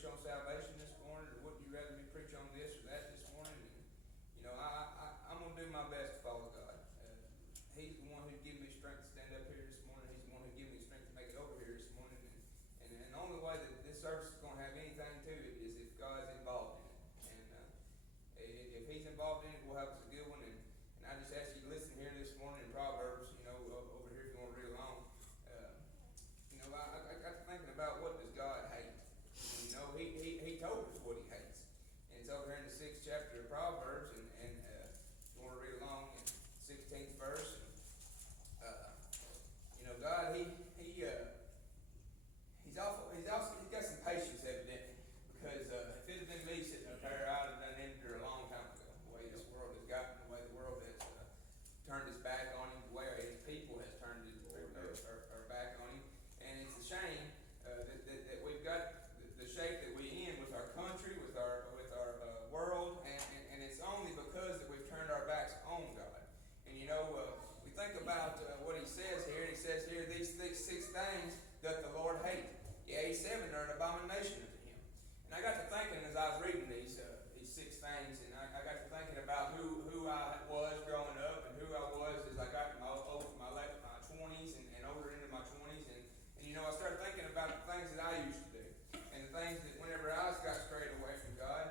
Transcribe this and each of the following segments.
preach on salvation this morning, or would you rather me preach on this or that this morning? And, I'm going to do my best to follow God. He's the one who gave me strength to stand up here this morning. He's the one who gave me strength to make it over here this morning. And the only way that this service is going to have anything to it is if God's involved in it. And if He's involved in it, we'll have us a good one. And I just ask you to listen here this morning in Proverbs, over here if you want to read along. I got to thinking about, what does God hate? He told us what He hates. And it's over here in the 6th chapter of Proverbs, and if you want to read along in 16th verse. God, He's got some patience evidently, because if it had been me sitting up there, I'd have done ended her a long time ago. The way this world has gotten, the way the world has turned its back on Him, the way His people has turned our back on Him, and it's a shame that we've got the shape that we're in with our country, with our world, and it's only because that we've turned our backs on God. And we think about what He says here. He says here, these six things doth the Lord hate. Yea, 7 are an abomination unto Him. And I got to thinking as I was reading these 6 things, and I got to thinking about who I was growing up and who I was as I got my 20s and older into my 20s. And I started thinking about the things that I used to do, and the things that whenever I got strayed away from God,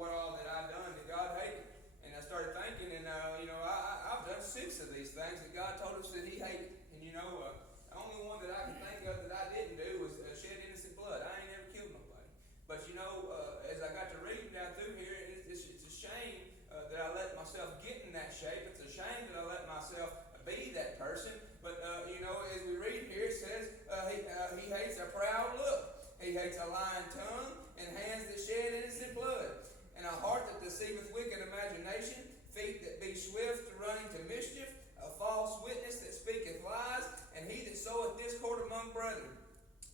what all that I'd done that God hated. And I started thinking, and I've done 6 of these things that God told us that He hated. And the only one that I can think of that I didn't do was shed innocent blood. I ain't never killed nobody. But as I got to reading down through here, it's a shame that I let myself get in that shape. It's a shame that I let myself be that person. But as we read here, it says He hates a proud look. He hates a lying tongue and hands that shed innocent blood, and a heart that deceiveth wicked imagination, feet that be swift to run into mischief, a false witness that speaketh lies, and he that soweth discord among brethren.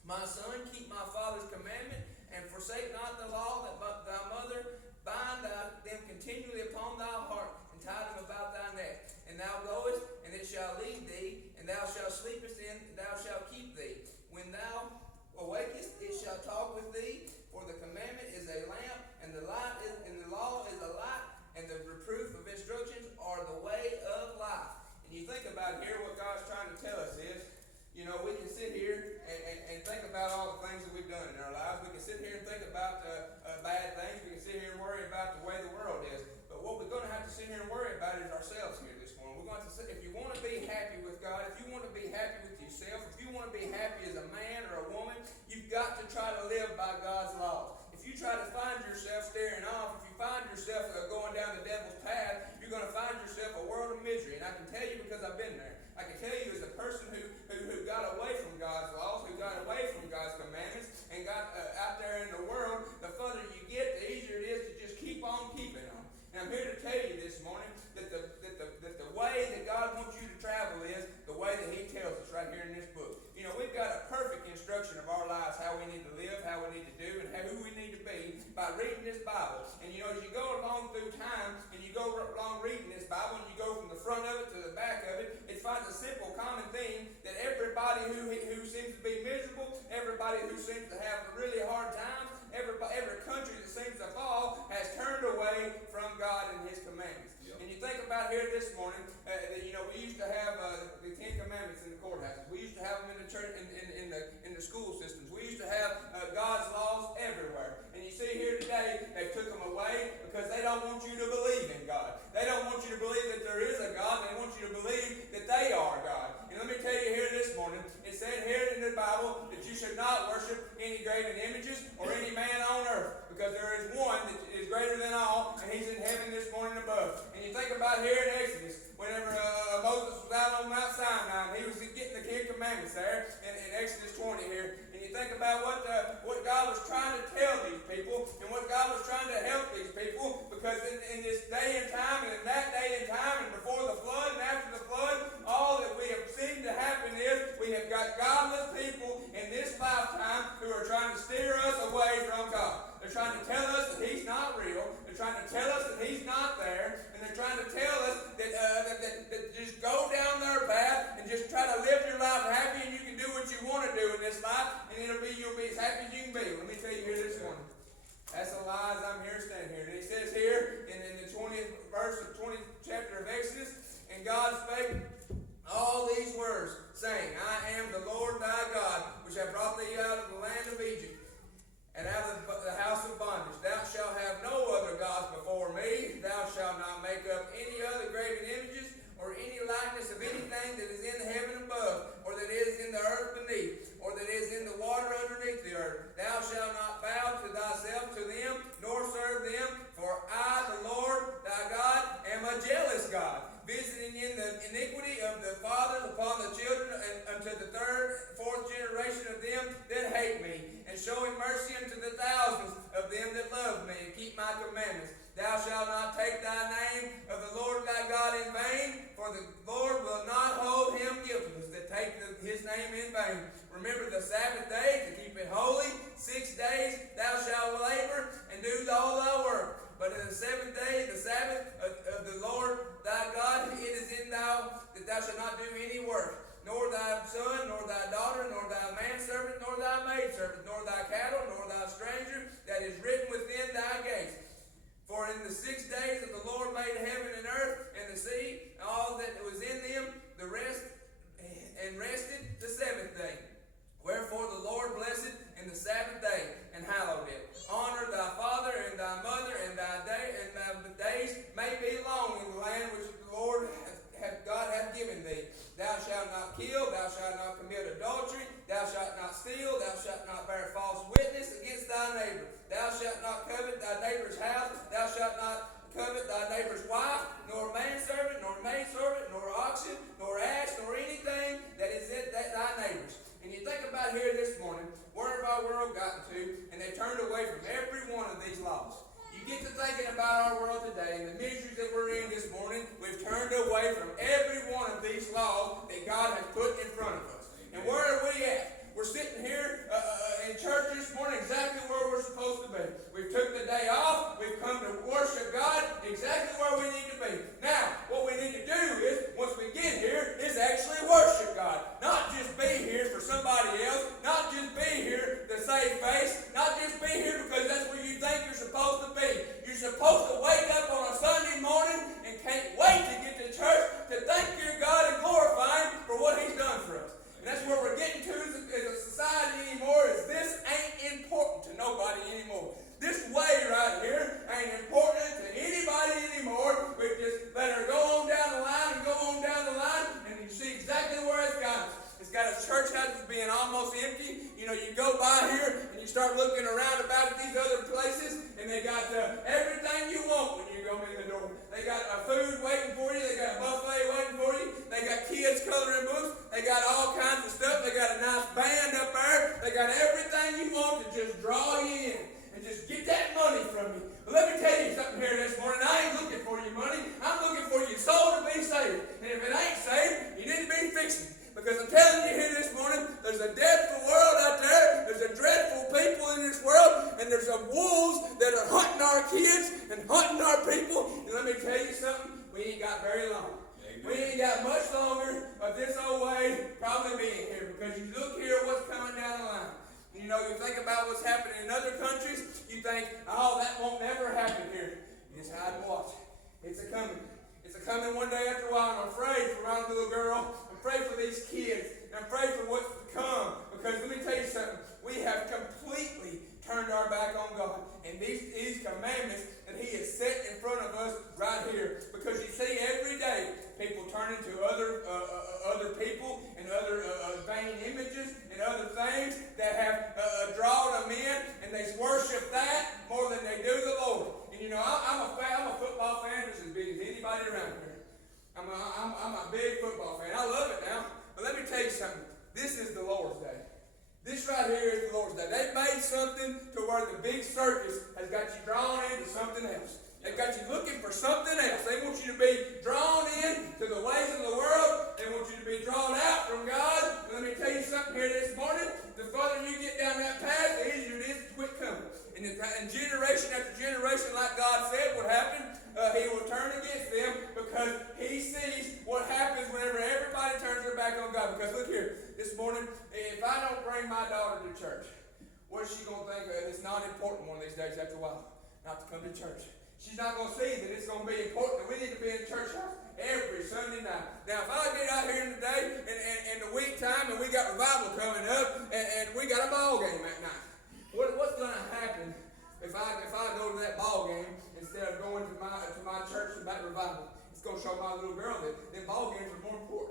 My son, keep my father's commandment, and forsake not the law that thy mother. Bind them continually upon thy heart, and tie them about thy neck. And thou goest, and it shall lead thee, and thou shalt sleepest in, and thou shalt keep thee. When thou awakest, it shall talk with thee, for the commandment is a lamp, and the law is a light, and the reproof of instructions are the way of life. And you think about here, what God's trying to tell us is, we can sit here and think about all the things that we've done in our lives. We can sit here and think about bad things. We can sit here and worry about the way the world is. But what we're going to have to sit here and worry about is ourselves here this morning. We're going to sit, if you want to be happy with God, if you want to be happy with yourself, if you want to be happy as a man or a woman, you've got to try to live by God's laws. If you try to find yourself staring off, if you find yourself going down the devil's path, you're going to find yourself a world of misery. And I can tell you because I've been there. I can tell you as a person who got away from God's laws, who got away from God's commandments, and got out there in the world, the further you get, the easier it is to just keep on keeping on. And I'm here to tell you this morning that the way that God wants you to travel is the way that He tells us right here in this book. We've got a perfect instruction of our lives, how we need to live, how we need to do, and who we need to be by reading this Bible. And as you go along through time, and you go along reading this Bible, and you go from the front of it to the back of it, it finds a simple common theme that everybody who seems to be miserable, everybody who seems to have really hard times, every country that seems to fall has turned away from God and His commandments. Yep. And you think about here this morning, we used to have the 10 Commandments in the courthouses. We used to have them in the church, in the school systems. We used to have God's laws everywhere. And you see here today, they took them away because they don't want you to believe in God. They don't want you to believe that there is a God. They want you to believe that they are God. And let me tell you here this morning, it said here in the Bible that you should not worship any graven images or any man on earth, because there is one that is greater than all, and He's in heaven this morning above. And you think about here in Exodus, whenever Moses was out on Mount Sinai, and he was getting the 10 Commandments there in Exodus 20 here, and you think about what God was trying to tell these people, and what God was trying to help these people, because in this day and time, and in that day and time, and before the flood and after the flood, all that we have seen to happen is we have got godless people in this lifetime who are trying to steer us away from God. They're trying to tell us that He's not real. They're trying to tell us that He's not there. And they're trying to tell us that just go down their path and just try to live your life happy, and you can do what you want to do in this life, and you'll be as happy as you can be. Let me tell you here this morning, likeness of anything that is in the heaven above, or that is in the earth beneath, or that is in the water underneath the earth. Thou shalt not bow to thyself to them, nor serve them, for I, the Lord thy God, am a jealous God, visiting in the iniquity of the fathers upon the children, and unto the third, fourth generation of them that hate me, and showing mercy unto the thousands of them that love me, and keep my commandments. Thou shalt not take thy name of the Lord thy God in vain, for the Lord will not hold him guiltless that take his name in vain. Remember the Sabbath day to keep it holy. 6 days thou shalt labor and do all thy work. But in the seventh day, the Sabbath of the Lord thy God, it is in thou that thou shalt not do any work, nor thy son, nor thy daughter, nor thy manservant, nor thy maidservant, nor thy cattle, nor thy stranger that is written within thy gates. For in the 6 days that the Lord made heaven and earth and the sea, and all that was in them, the rest, and rested the seventh day. Wherefore the Lord blessed in the Sabbath day, and hallowed it. Honor thy father and thy mother, and thy days may be long in the land which the Lord God hath given thee. Thou shalt not kill, thou shalt not commit adultery, thou shalt not steal, thou shalt not bear false witness against thy neighbor. Thou shalt not covet thy neighbor's house, thou shalt not covet thy neighbor's wife, nor manservant, nor maidservant, nor oxen, nor ass, nor anything that is in thy neighbor's. And you think about here this morning, where have our world gotten to, and they turned away from every one of these laws. You get to thinking about our world today and the miseries that we're in this morning, we've turned away from every one of these laws that God has put in front of us. And where are we at? We're sitting here in church this morning exactly where we're supposed to be. We've took the day off. We've come to worship God exactly where we need to be. Now, what we need to do is, once we get here, is actually worship God. Not just be here for somebody else. Not just be here to save face. Not just be here because that's where you think you're supposed to be. You're supposed to wake up on a Sunday morning and can't wait to get to church to thank your God and glorify Him for what He's done for us. And that's where we're getting to as a society anymore, is this ain't important to nobody anymore. This way right here ain't important to anybody anymore. We just let her go on down the line and go on down the line, and you see exactly where it's got us. It's got its church houses being almost empty. You know, you go by here and you start looking around about at these other places, and they got everything you want when you go in the door. They got food waiting for you. They got a buffet waiting for you. They got kids coloring books. They got all kinds of stuff. They got a nice band up there. They got everything you want to just draw you in and just get that money from you. But let me tell you something here this morning. I ain't looking for your money. I'm looking for your soul to be saved. And if it ain't saved, you need to be fixing it. Because I'm telling you here this morning, there's a dreadful world out there. There's a dreadful people in this world. And there's some wolves that are hunting our kids and hunting our people. And let me tell you something, we ain't got very long. We ain't got much longer of this old way probably being here. Because you look here at what's coming down the line. You know, you think about what's happening in other countries. You think, oh, that won't never happen here. You just hide and watch. It's a-coming. It's a-coming one day after a while. And I'm afraid for my little girl. I'm afraid for these kids. And I'm afraid for what's to come. Because let me tell you something. We have completely turned our back on God. And these commandments that He has set in front of us right here. Because you see, every day, people turn into other people and other vain images and other things that have drawn them in, and they worship that more than they do the Lord. And you know, I'm a football fan just as big as anybody around here. I'm a big football fan. I love it now. But let me tell you something. This is the Lord's day. This right here is the Lord's day. They've made something to where the big circus has got you drawn into something else. They've got you looking for something else. They want you to be drawn in to the ways of the world. They want you to be drawn out from God. And let me tell you something here this morning. The further you get down that path, the easier it is to quit coming. And generation after generation, like God said, what happened? He will turn against them because He sees what happens whenever everybody turns their back on God. Because look here, this morning, if I don't bring my daughter to church, what is she going to think of? It's not important one of these days after a while not to come to church. She's not going to see that it's going to be important that we need to be in the church house every Sunday night. Now, if I get out here today in the week time and we got revival coming up and we got a ball game that night, what's going to happen if I go to that ball game instead of going to my church about revival? It's going to show my little girl that ball games are more important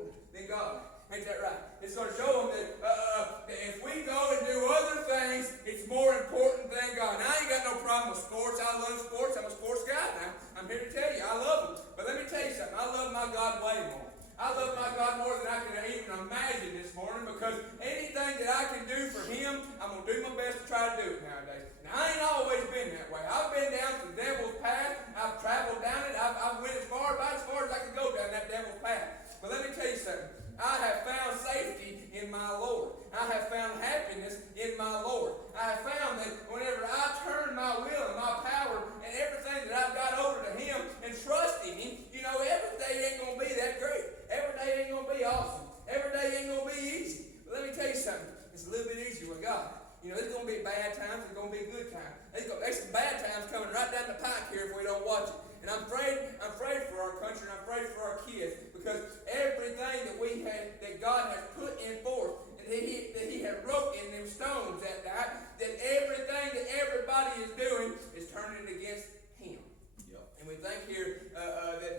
love God more than I can even imagine this morning, because anything that I can do for Him, I'm going to do my best to try to do it nowadays. Now, I ain't always been that way. I've been down the devil's path. I've traveled down it. I've went about as far as I could go down that devil's path. But let me tell you something. I have found safety in my Lord. I have found happiness in my Lord. I have found that whenever I turn my will and my power and everything that I've got over to Him and trust in Him, every day ain't going to be that great. Every day ain't going to be awesome. Every day ain't going to be easy. But let me tell you something. It's a little bit easier with God. There's going to be bad times. There's going to be good times. There's some bad times coming right down the pike here if we don't watch it. And I'm afraid for our country, and I'm afraid for our kids, because everything that God has put in forth, and that He had wrote in them stones that everything that everybody is doing is turning against Him. Yep. And we think here that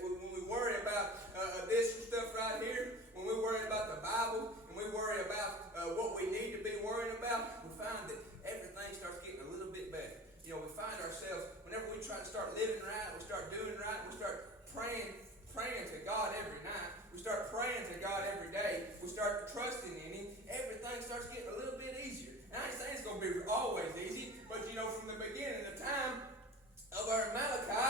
when we worry about this stuff right here, when we worry about the Bible, and we worry about what we need to be worrying about, we find that everything starts getting a little bit better. We find ourselves, whenever we try to start living right, we start doing right, we start praying to God every night, we start praying to God every day, we start trusting in Him, everything starts getting a little bit easier. And I ain't saying it's going to be always easy, but from the beginning of time of our Malachi,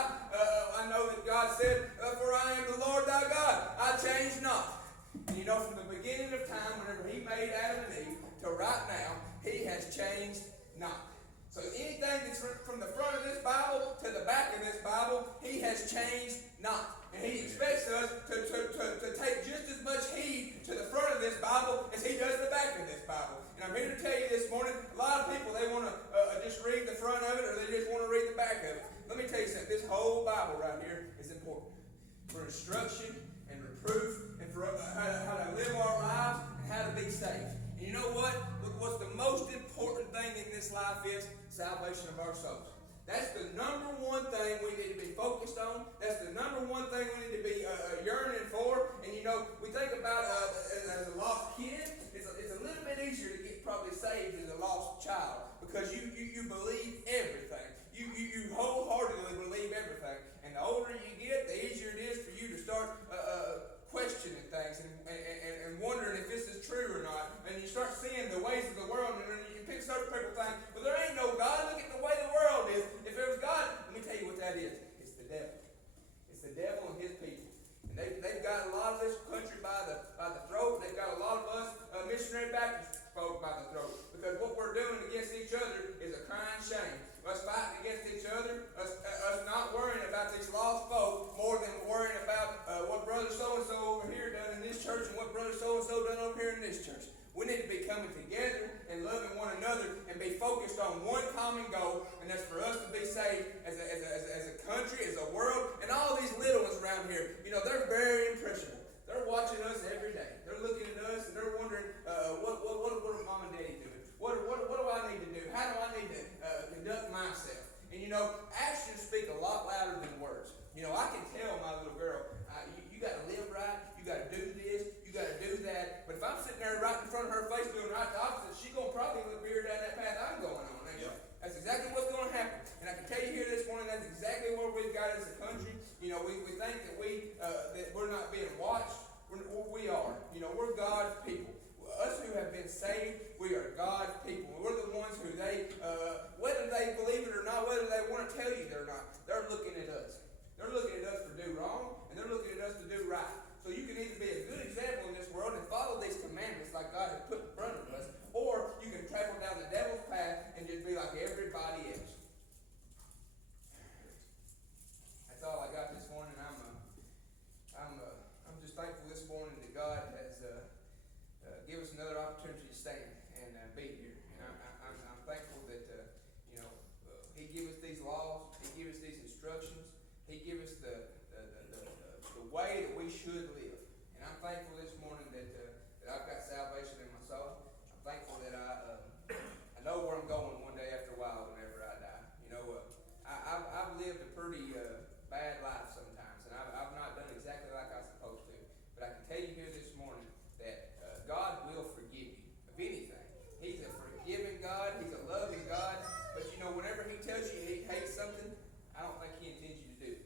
I know that God said, "For I am the Lord thy God, I change not." And from the beginning of time, whenever He made Adam and Eve, to right now, He has changed not. So anything that's from the front of this Bible to the back of this Bible, He has changed not. And He expects us to take just as much heed to the front of this Bible as He does the back of this Bible. And I'm here to tell you this morning, a lot of people, they want to just read the front of it, or they just want to read the back of it. Let me tell you something. This whole Bible right here is important for instruction and reproof, and for how to live our lives and how to be saved. And you know what? What's the most important thing in this life is salvation of our souls. That's the number one thing we need to be focused on. That's the number one thing we need to be yearning for. And we think about as a lost kid, it's a little bit easier to get probably saved as a lost child, because you believe everything. You wholeheartedly believe everything. And the older you get, the easier it is for you to start questioning things and wondering if this is true or not. And you start seeing the ways of the world, and then you pick certain people think, well, there ain't no God. Look at the way the world is. If there was God, let me tell you what that is. It's the devil. It's the devil and his people. And they've got a lot of this country by the throat. They've got a lot of us missionary Baptist folk by the throat. Because what we're doing against each other is a crying shame. Us fighting against each other, us not worrying about these lost folk more than worrying about what brother so-and-so over here done in this church and what brother so-and-so done over here in this church. We need to be coming together and loving one another and be focused on one common goal, and that's for us to be saved as a country, as a world. And all these little ones around here, they're very impressionable. They're watching us every day. They're looking at us and they're wondering, what are mom and daddy doing? What do I need to do? How do I need to conduct myself? And actions speak a lot louder than words. I can tell my little girl, you got to live right, you got to do this, you got to do that. But if I'm sitting there right in front of her face doing right the opposite, she's going to probably veer down that path I'm going on. Ain't she? That's exactly what's going to happen. And I can tell you here this morning, that's exactly what we've got as a country. We think that we're not being watched. We are. We're God's people. Us who have been saved, we are God's people. We're the ones who whether they believe it or not, whether they want to tell you they're not, they're looking at us. They're looking at us to do wrong, and they're looking at us to do right. So you can either be a good example in this world and follow these commandments like God has put in front of us, or you can travel down the devil's path and just be like everybody else. That's all I got this morning. I'm just thankful this morning that God has give us another opportunity to stand and be here. And I'm thankful that He give us these laws, He give us these instructions, He give us the way that we should live. And I'm thankful this morning that I've got salvation in my soul. I'm thankful that I know where I'm going one day after a while whenever I die. I've lived a pretty bad life sometimes, and I've not done exactly like I'm supposed to. But I can tell you here this morning that God will forgive you of anything. He's a forgiving God. He's a loving God. But whenever He tells you He hates something, I don't think He intends you to do it.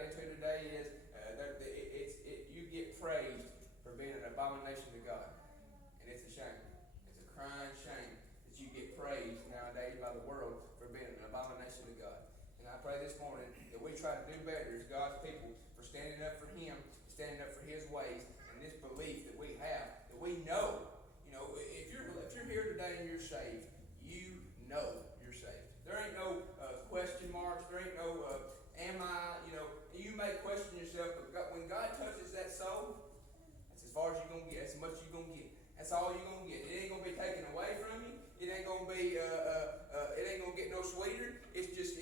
got into today is you get praised for being an abomination to God. And it's a shame. It's a crying shame that you get praised nowadays by the world for being an abomination to God. And I pray this morning that we try to do better as God's people for standing up for Him, standing up for His ways, and this belief that we have, that we know. You know, if you're here today and you're saved, you know you're saved. There ain't no question marks. There ain't no am I. You know, you may question yourself, but when God touches that soul, that's as far as you're gonna get. That's as much as you're gonna get. That's all you're gonna get. It ain't gonna be taken away from you. It ain't gonna be. It ain't gonna get no sweeter. It's just